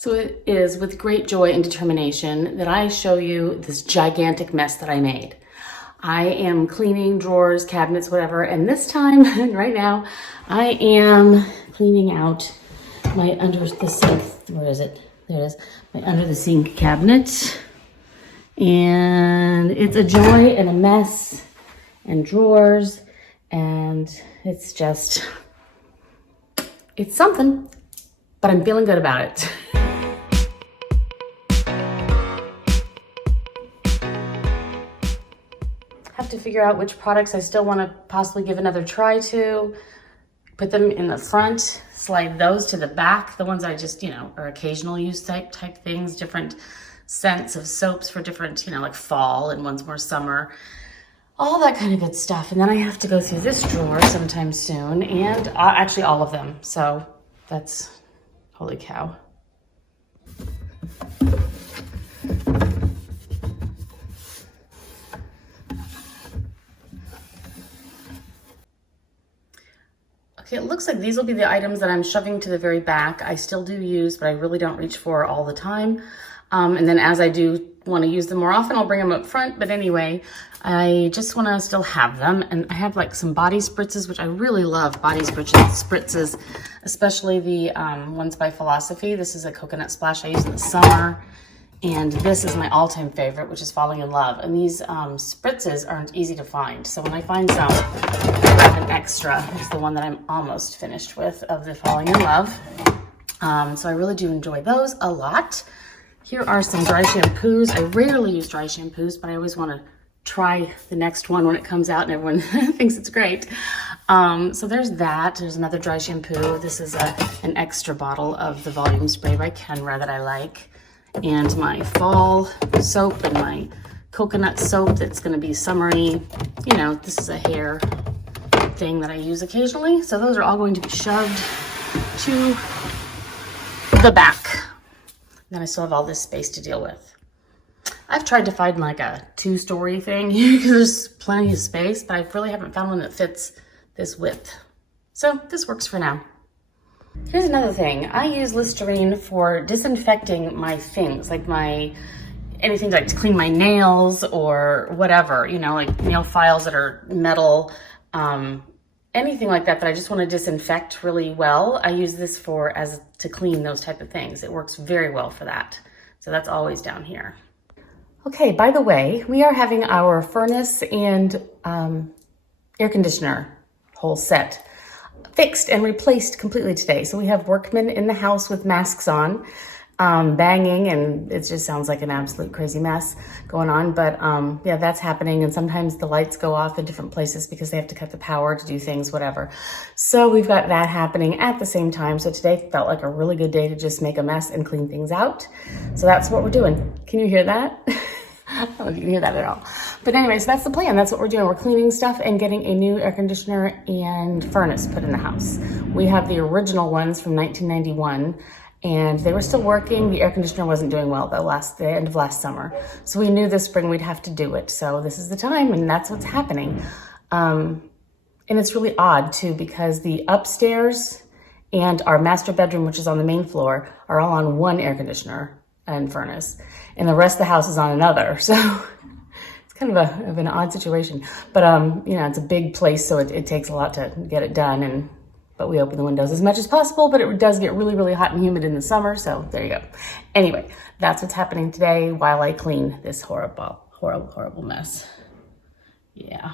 So it is with great joy and determination that I show you this gigantic mess that I made. I am cleaning drawers, cabinets, whatever, and this time, right now, I am cleaning out my under the sink, where is it? There it is, my under the sink cabinet. And it's a joy and a mess and drawers, and it's just, it's something, but I'm feeling good about it. Have to figure out which products I still want to possibly give another try to. Put them in the front, slide those to the back. The ones I just, are occasional use type things, different scents of soaps for different, like fall, and one's more summer, all that kind of good stuff. And then I have to go through this drawer sometime soon, and actually all of them. So that's, holy cow. Okay, it looks like these will be the items that I'm shoving to the very back. I still do use, but I really don't reach for all the time. And then as I do want to use them more often, I'll bring them up front. But anyway, I just want to still have them. And I have like some body spritzes, which I really love, body spritzes, especially the ones by Philosophy. This is a coconut splash I use in the summer. And this is my all-time favorite, which is Falling in Love. And these spritzes aren't easy to find. So when I find some, I grab an extra. It's the one that I'm almost finished with of the Falling in Love. So I really do enjoy those a lot. Here are some dry shampoos. I rarely use dry shampoos, but I always want to try the next one when it comes out and everyone thinks it's great. So there's that. There's another dry shampoo. This is an extra bottle of the volume spray by Kenra that I like. And my fall soap and my coconut soap that's going to be summery. This is a hair thing that I use occasionally. So those are all going to be shoved to the back. Then I still have all this space to deal with. I've tried to find like a 2-story thing because there's plenty of space, but I really haven't found one that fits this width. So this works for now. Here's another thing. I use Listerine for disinfecting my things, like anything like to clean my nails or whatever, like nail files that are metal, anything like that I just want to disinfect really well. I use this to clean those type of things. It works very well for that. So that's always down here. Okay, by the way, we are having our furnace and air conditioner whole set fixed and replaced completely today. So we have workmen in the house with masks on, banging, and it just sounds like an absolute crazy mess going on. But yeah, that's happening. And sometimes the lights go off in different places because they have to cut the power to do things, whatever. So we've got that happening at the same time. So today felt like a really good day to just make a mess and clean things out. So that's what we're doing. Can you hear that? I don't know if you can hear that at all. But anyway, so that's the plan. That's what we're doing. We're cleaning stuff and getting a new air conditioner and furnace put in the house. We have the original ones from 1991, and they were still working. The air conditioner wasn't doing well though, the end of last summer. So we knew this spring we'd have to do it. So this is the time, and that's what's happening. And it's really odd too, because the upstairs and our master bedroom, which is on the main floor, are all on one air conditioner and furnace, and the rest of the house is on another. So it's kind of an odd situation, but it's a big place, so it takes a lot to get it done. But we open the windows as much as possible, but it does get really, really hot and humid in the summer. So there you go. Anyway, that's what's happening today while I clean this horrible, horrible, horrible mess. Yeah.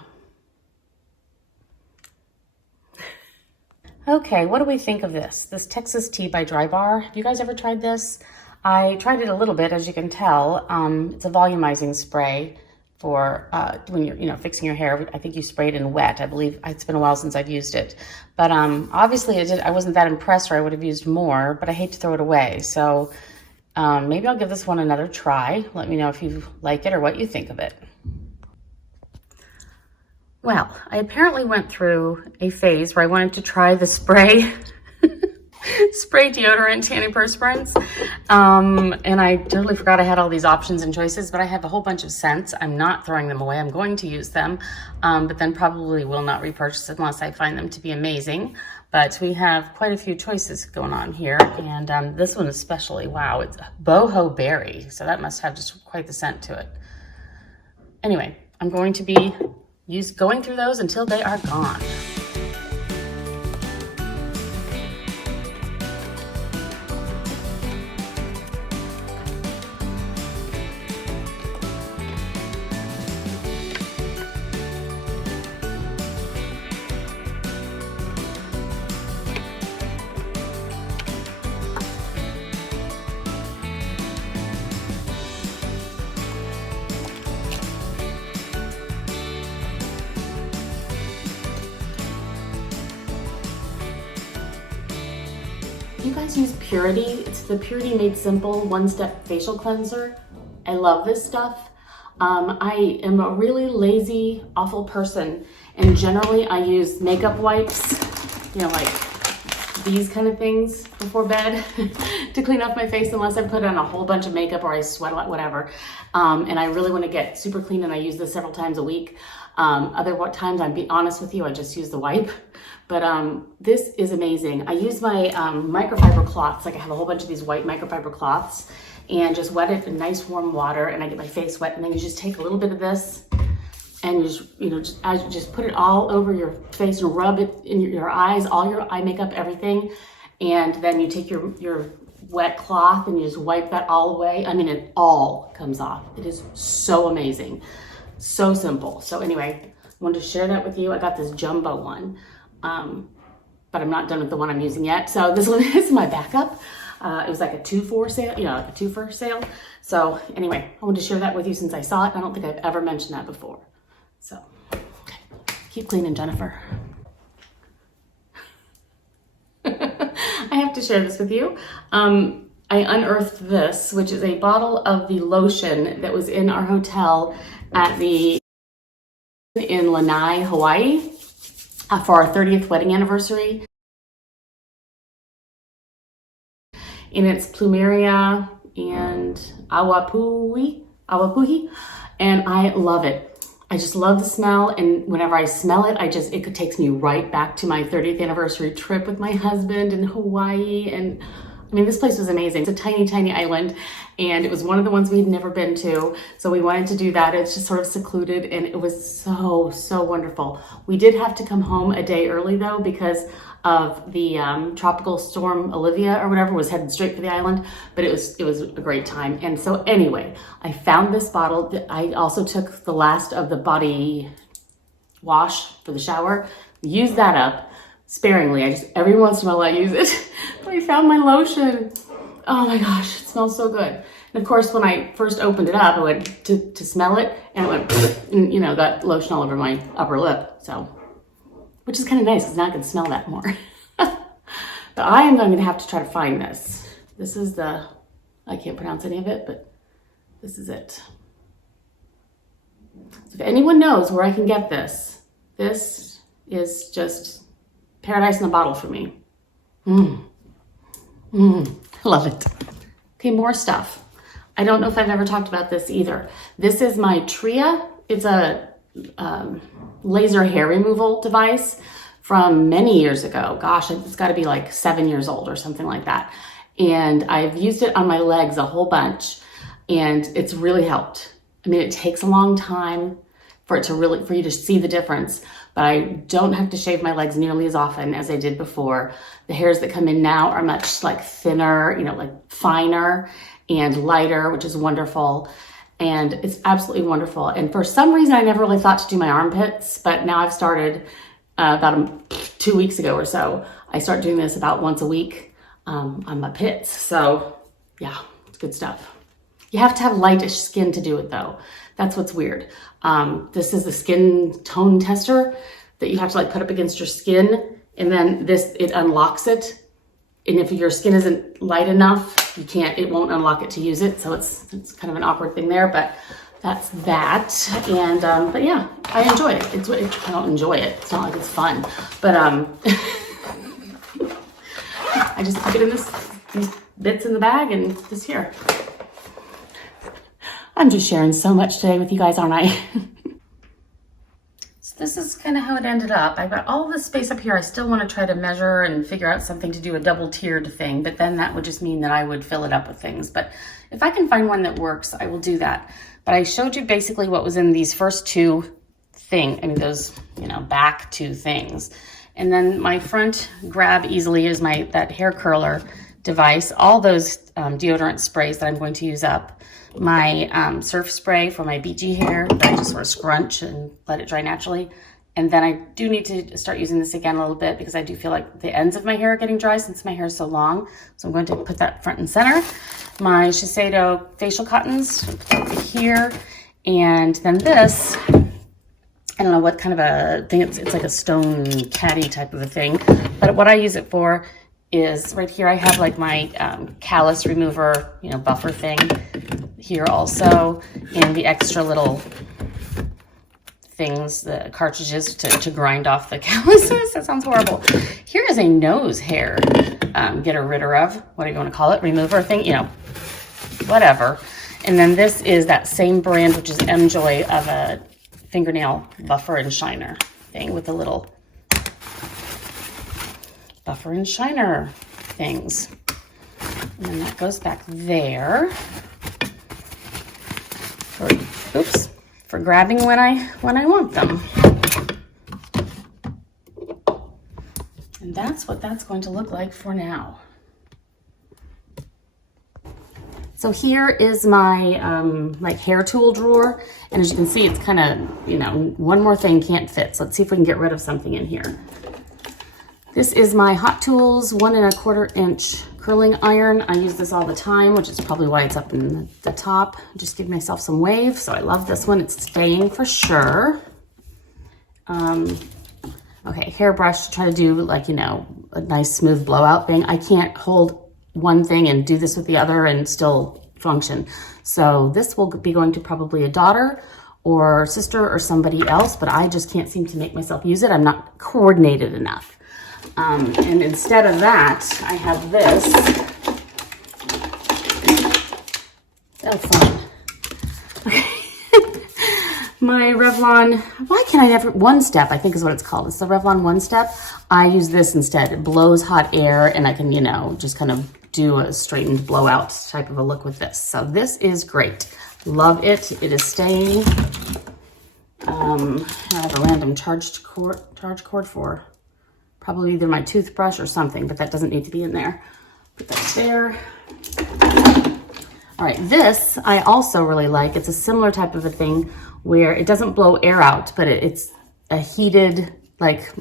Okay, what do we think of this? This Texas Tea by Dry Bar. Have you guys ever tried this? I tried it a little bit, as you can tell. It's a volumizing spray for when you're fixing your hair. I think you spray it in wet. I believe it's been a while since I've used it, but obviously I wasn't that impressed, or I would have used more. But I hate to throw it away, so maybe I'll give this one another try. Let me know if you like it or what you think of it. Well, I apparently went through a phase where I wanted to try the spray deodorant antiperspirants, and I totally forgot I had all these options and choices, but I have a whole bunch of scents. I'm not throwing them away. I'm going to use them, but then probably will not repurchase unless I find them to be amazing. but we have quite a few choices going on here. And this one especially, wow, it's boho berry. So that must have just quite the scent to it. Anyway, I'm going to be going through those until they are gone. You guys use Purity. It's the Purity Made Simple one-step facial cleanser. I love this stuff. I am a really lazy, awful person, and generally I use makeup wipes, you know, like these kind of things before bed to clean off my face unless I put on a whole bunch of makeup or I sweat a lot, whatever. And I really want to get super clean, and I use this several times a week. Other times, I'll be honest with you, I just use the wipe. But this is amazing. I use my microfiber cloths. Like I have a whole bunch of these white microfiber cloths, and just wet it in nice warm water, and I get my face wet, and then you just take a little bit of this and you just put it all over your face and rub it in your eyes, all your eye makeup, everything. And then you take your wet cloth and you just wipe that all away. I mean, it all comes off. It is so amazing. So simple. So anyway, I wanted to share that with you. I got this jumbo one, but I'm not done with the one I'm using yet. So this one is my backup. It was like a 2-for sale, you know, like a 2-for sale. So anyway, I wanted to share that with you since I saw it. I don't think I've ever mentioned that before. So, okay. Keep cleaning, Jennifer. I have to share this with you. I unearthed this, which is a bottle of the lotion that was in our hotel in Lanai, Hawaii, for our 30th wedding anniversary. And it's plumeria and awapuhi, and I love it. I just love the smell, and whenever I smell it, it takes me right back to my 30th anniversary trip with my husband in Hawaii. And I mean, this place was amazing. It's a tiny, tiny island, and it was one of the ones we'd never been to. So we wanted to do that. It's just sort of secluded, and it was so, so wonderful. We did have to come home a day early though, because of the tropical storm Olivia or whatever was headed straight for the island, but it was a great time. And so anyway, I found this bottle. I also took the last of the body wash for the shower, used that up sparingly. Every once in a while I use it. But I found my lotion. Oh my gosh, it smells so good. And of course, when I first opened it up, I went to smell it, and it went, and, you know, got lotion all over my upper lip. So, which is kind of nice because now I can smell that more. But I am going to have to try to find this. This is I can't pronounce any of it, but this is it. So if anyone knows where I can get this is just paradise in a bottle for me. Love it. Okay, more stuff. I don't know if I've ever talked about this either. This is my Tria. It's a laser hair removal device from many years ago. Gosh, it's got to be like 7 years old or something like that. And I've used it on my legs a whole bunch, and it's really helped. I mean, it takes a long time for you to see the difference, but I don't have to shave my legs nearly as often as I did before. The hairs that come in now are much like thinner, you know, like finer and lighter, which is wonderful. And it's absolutely wonderful. And for some reason, I never really thought to do my armpits, but now I've started about 2 weeks ago or so. I start doing this about once a week on my pits. So yeah, it's good stuff. You have to have lightish skin to do it though. That's what's weird. This is the skin tone tester that you have to like put up against your skin, and then it unlocks it. And if your skin isn't light enough, it won't unlock it to use it. So it's kind of an awkward thing there, but that's that. And, but yeah, I enjoy it. I don't enjoy it. It's not like it's fun, but, I just put it in these bits in the bag and just here. I'm just sharing so much today with you guys, aren't I? this is kind of how it ended up. I've got all this space up here. I still want to try to measure and figure out something to do a double tiered thing, but then that would just mean that I would fill it up with things. But if I can find one that works, I will do that. But I showed you basically what was in these first two those, you know, back two things. And then my front grab easily is that hair curler device, all those deodorant sprays that I'm going to use up, my surf spray for my beachy hair that I just sort of scrunch and let it dry naturally. And then I do need to start using this again a little bit because I do feel like the ends of my hair are getting dry since my hair is so long. So I'm going to put that front and center. My Shiseido facial cottons, put that over here. And then this, I don't know what kind of a thing, it's like a stone caddy type of a thing. But what I use it for is right here, I have like my callus remover, you know, buffer thing here also, and the extra little things, the cartridges to grind off the calluses. That sounds horrible. Here is a nose hair getter ritter of, what do you want to call it, remover thing, you know, whatever. And then this is that same brand, which is Mjoy, of a fingernail buffer and shiner thing with the little buffer and shiner things. And then that goes back there for grabbing when I want them. And that's what that's going to look like for now. So here is my like hair tool drawer, and as you can see, it's kind of, you know, one more thing can't fit. So let's see if we can get rid of something in here. This is my Hot Tools 1 1/4 inch curling iron. I use this all the time, which is probably why it's up in the top. Just give myself some wave. So I love this one. It's staying for sure. Okay, hairbrush to try to do like, you know, a nice smooth blowout thing. I can't hold one thing and do this with the other and still function. So this will be going to probably a daughter or sister or somebody else, but I just can't seem to make myself use it. I'm not coordinated enough. And instead of that, I have this. Oh, fun. Okay. My Revlon, why can't I never, One Step, I think is what it's called. It's the Revlon One Step. I use this instead. It blows hot air and I can, you know, just kind of do a straightened blowout type of a look with this. So this is great. Love it. It is staying. I have a random charge cord for probably either my toothbrush or something, but that doesn't need to be in there. Put that there. All right, this I also really like. It's a similar type of a thing where it doesn't blow air out, but it's a heated, like,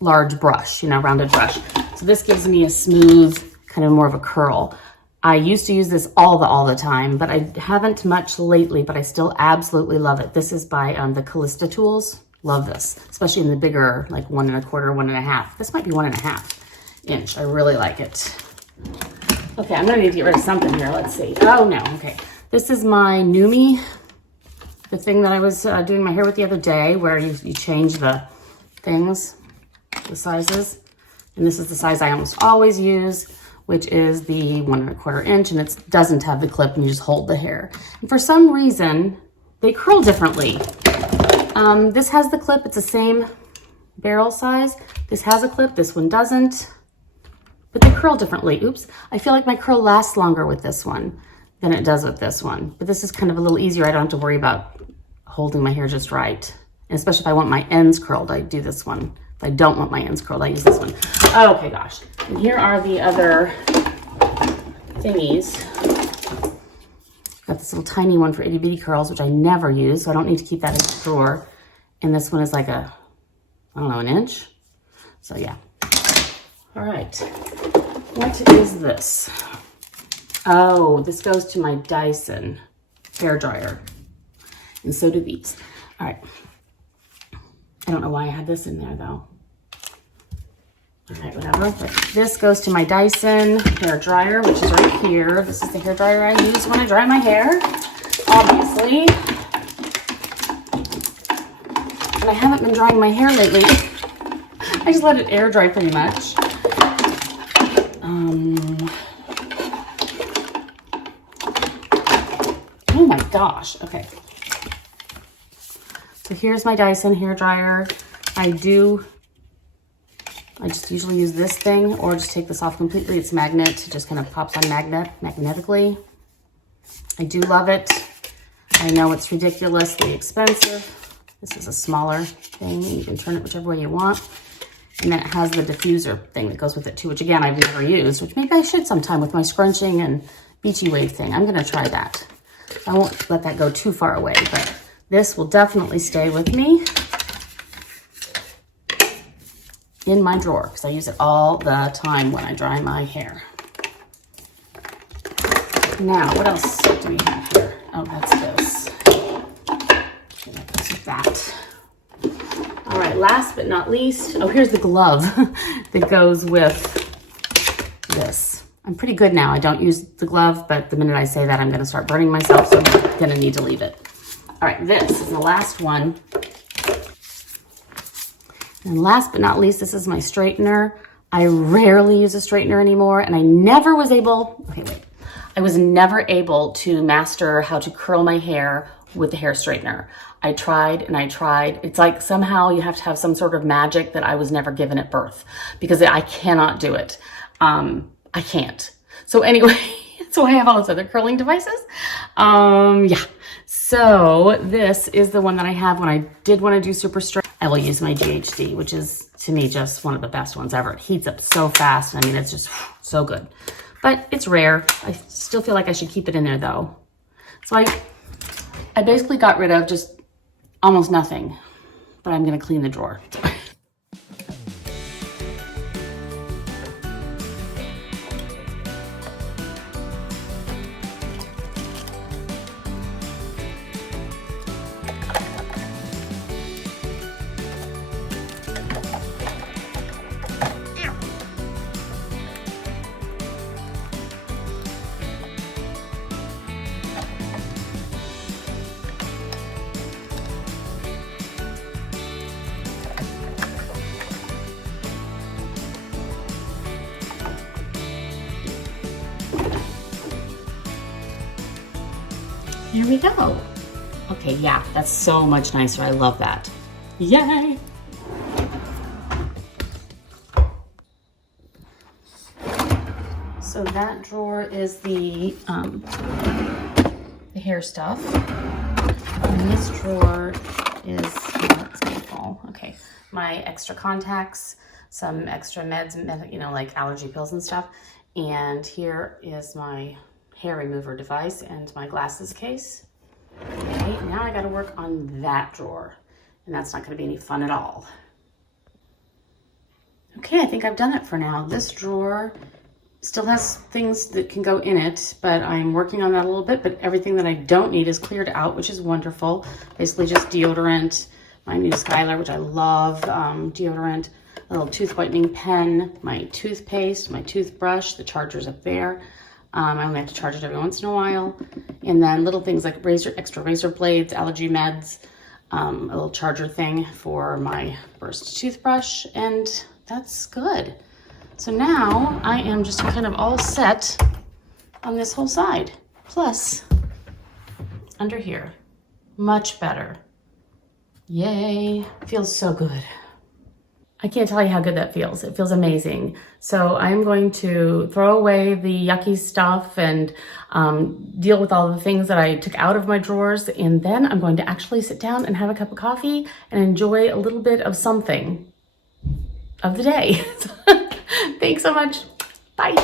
large brush, you know, rounded brush. So this gives me a smooth, kind of more of a curl. I used to use this all the time, but I haven't much lately, but I still absolutely love it. This is by the Callista Tools. Love this, especially in the bigger, like 1 1/4, 1 1/2. This might be 1 1/2 inch. I really like it. Okay, I'm gonna need to get rid of something here. Let's see. Oh no, okay. This is my Numi, the thing that I was doing my hair with the other day, where you change the things, the sizes. And this is the size I almost always use, which is the 1 1/4 inch, and it doesn't have the clip and you just hold the hair. And for some reason, they curl differently. This has the clip, it's the same barrel size. This has a clip, this one doesn't, but they curl differently. Oops, I feel like my curl lasts longer with this one than it does with this one. But this is kind of a little easier. I don't have to worry about holding my hair just right. And especially if I want my ends curled, I do this one. If I don't want my ends curled, I use this one. Oh, okay, gosh. And here are the other thingies. Got this little tiny one for itty bitty curls, which I never use, so I don't need to keep that in the drawer. And this one is like a, I don't know, 1 inch. So yeah. All right. What is this? Oh, this goes to my Dyson Hairdryer. And so do these. All right. I don't know why I had this in there though. All right, whatever. But this goes to my Dyson Hairdryer, which is right here. This is the hairdryer I use when I dry my hair, obviously. And I haven't been drying my hair lately. I just let it air dry pretty much. Oh my gosh, okay. So here's my Dyson hairdryer. I just usually use this thing or just take this off completely. It's magnet, it just kind of pops on magnetically. I do love it. I know it's ridiculously expensive. This is a smaller thing. You can turn it whichever way you want. And then it has the diffuser thing that goes with it too, which again, I've never used, which maybe I should sometime with my scrunching and beachy wave thing. I'm gonna try that. I won't let that go too far away, but this will definitely stay with me in my drawer because I use it all the time when I dry my hair. Now, what else do we have here? Oh, that's this. Okay, that goes with that. All right, last but not least, oh, here's the glove that goes with this. I'm pretty good now. I don't use the glove, but the minute I say that, I'm going to start burning myself, so I'm going to need to leave it. All right, this is the last one. And last but not least, this is my straightener. I rarely use a straightener anymore, and I never was able, I was never able to master how to curl my hair with the hair straightener. I tried and I tried. It's like somehow you have to have some sort of magic that I was never given at birth because I cannot do it. I can't. So anyway, so I have all those other curling devices. Yeah. So this is the one that I have when I did want to do super straight. I will use my GHD, which is to me just one of the best ones ever. It heats up so fast. I mean, it's just so good, but it's rare. I still feel like I should keep it in there though. So I basically got rid of just almost nothing, but I'm going to clean the drawer. Here we go. Okay, yeah, that's so much nicer. I love that. Yay! So that drawer is the hair stuff. And this drawer is, it's gonna fall. Okay, my extra contacts, some extra meds, you know, like allergy pills and stuff. And here is my hair remover device and my glasses case. Okay, now I gotta work on that drawer, and that's not gonna be any fun at all. Okay, I think I've done it for now. This drawer still has things that can go in it, but I'm working on that a little bit, but everything that I don't need is cleared out, which is wonderful. Basically just deodorant, my new Skylar, which I love, deodorant, a little tooth whitening pen, my toothpaste, my toothbrush, the charger's up there. I only have to charge it every once in a while. And then little things like extra razor blades, allergy meds, a little charger thing for my burst toothbrush, and that's good. So now I am just kind of all set on this whole side. Plus, under here, much better. Yay, feels so good. I can't tell you how good that feels. It feels amazing. So I'm going to throw away the yucky stuff and deal with all the things that I took out of my drawers. And then I'm going to actually sit down and have a cup of coffee and enjoy a little bit of something of the day. Thanks so much. Bye.